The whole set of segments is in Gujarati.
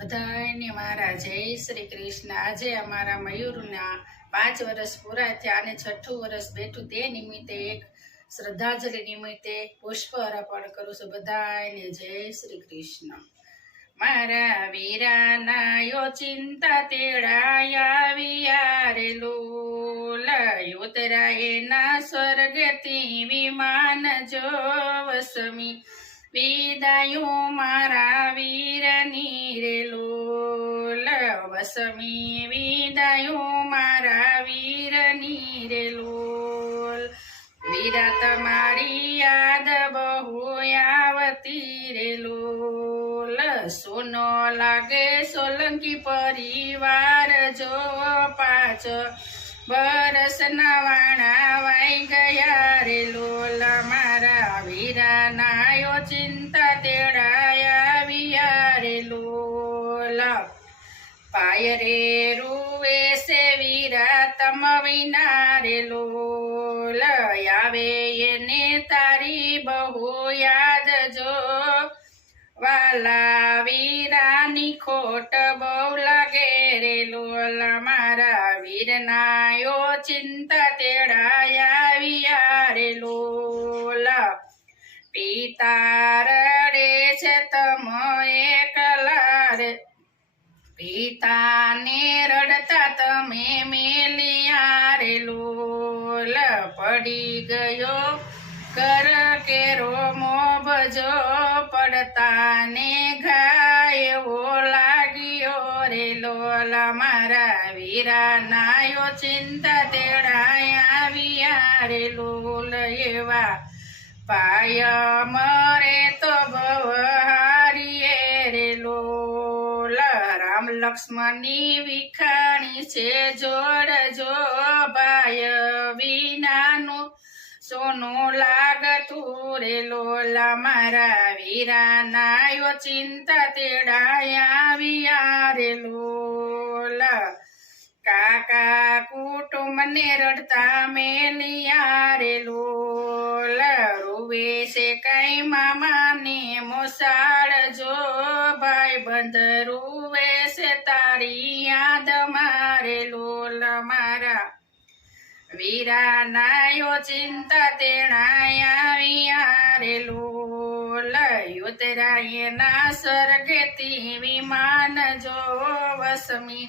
બધાને મારા જય શ્રી કૃષ્ણ। આજે અમારા મયુરના 5 વર્ષ પૂરા થયા અને 6ઠું વર્ષ બેઠું તે નિમિત્તે એક શ્રદ્ધાંજલિ નિમિત્તે પુષ્પ અર્પણ કરું છું। બધાને જય શ્રી કૃષ્ણ। મારા વીરાના યો ચિંતા તેડાયા વિયારે લોલ ઉતરાયના સ્વર્ગથી વિમાન જો વસમી વિદાયું મારા વીરની રે લોલ વસમી વિદાયું મારા વીરની રે લોલ વીરા તમારી યાદ બહુ આવતી રે લોલ સોનો લાગે સોલંકી પરિવાર જો 5 બરસના વાણા વાઈ ગયા રે લોલ મારા વીરાના યો ચિંતા તેડાયા વિયારે લોલ પાય રે રૂવે સે વીરા તમ વિના રે લોલ આવે એને તારી બહુ યાદ જો વાલા વીરાની ખોટ બહુ લાગે રે લોલ મારા વીરના યો ચિંતા તેડાયા વિયારે લોલ પિતા રડે છે તમ એકલા રે પિતાને રડતા તમે મેલિયા રે લોલ પડી ગયો કર કેરો મોભજો પડતાને ઘાયવો લાગ્યો રે લોલ મારા વીરાના યો ચિંતા તેડાયા વિયારે લોલ એવા પાય મરે તો ભવહારીએ રે લોલ રામ લક્ષ્મણની વિખાણી છે જોડ જો ભાય વિનાનું સોનું લાગતું રે લોલ મારા વીરાના યો ચિંતા તેડાયા વિયારે લોલ કાકા કુટુંબને રડતા મેલિયા રે લોલ રૂવે છે કઈ મામાને મોસાળ જો ભાઈ બંધ રૂવે છે તારી યાદ મારે લોલ મારા વીરાના યો ચિંતા તેડાયા વિયારે લોલ ઉતરાયના સ્વર્ગથી વિમાન જો વસમી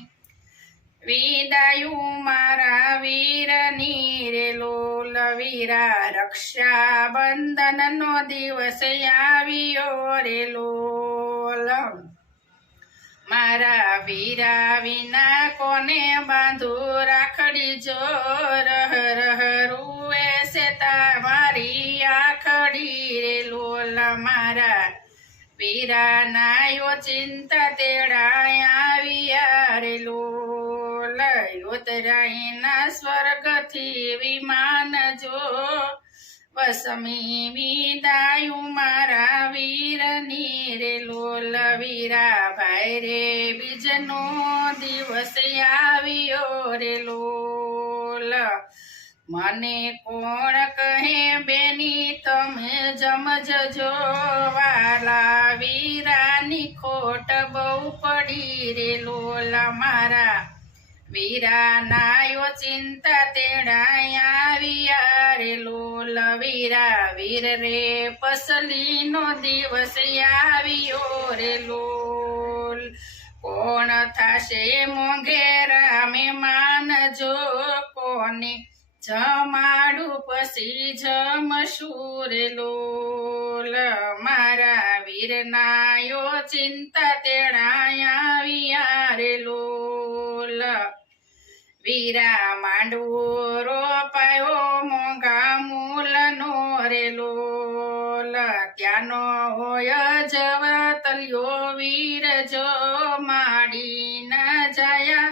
વિદાયું મારા વીરની રે લોલ વીરા રક્ષા બંધનનો દિવસ આવ્યો રે લોલ મારા વીરા વિના કોને બાંધુ રાખડી જો રહ રહ રૂવે છે તમારી આખડી રે લોલ મારા વીરાના યો ચિંતા તેડાયા વિયારે લોલ ઉતરાયના સ્વર્ગથી વિમાન જો વસમી વિદાયું મારા વીરની રે લોલ વીરા ભાઈ રે બીજનો દિવસ આવ્યો રે લોલ મને કોણ કહે બેની તમે જમજજો વાલા વીરાની ખોટ બહુ પડી રે લોલ મારા વીરાના યો ચિંતા તેડાયા વિયારે લોલ વીરા વીર રે પસલીનો દિવસ આવ્યો રે લોલ કોણ થાશે મોંઘેરા મહેમાન જો કોને જમાડું પછી જમશું રે લોલ મારા વીરના યો ચિંતા તેડાયા વિયારે લોલ વીરા માંડવો રોપાયો મોંઘા મૂલનો રે લોલ ત્યાંનો હોય જવતલ્યો વીર જો માડી ન જાયા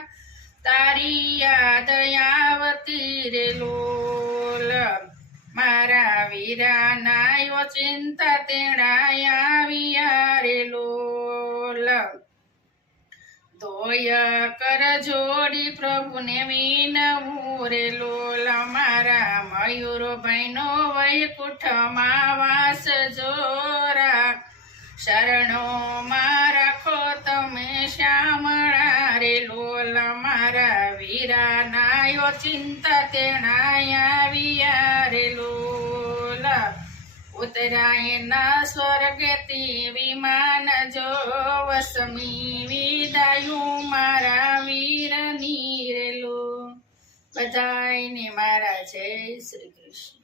તારી યાદ આવતી રે લોલ મારા વીરાના યો ચિંતા તેડાયા વિયારે લોલ દોય કર જોડી પ્રભુને વિનવું રે લોલ મારા મયુરભાઈનો વૈકુંઠમાં વાસ જો રાખ શરણોમાં રાખો તમે વીરા નાયો ચિંતા તેણાયા વિયારેલું ઉત્તરાયણના સ્વર્ગેથી વિમાન જો વસમી વિદાયું મારા વીર નીરેલું બધાયને મારા જય શ્રી કૃષ્ણ.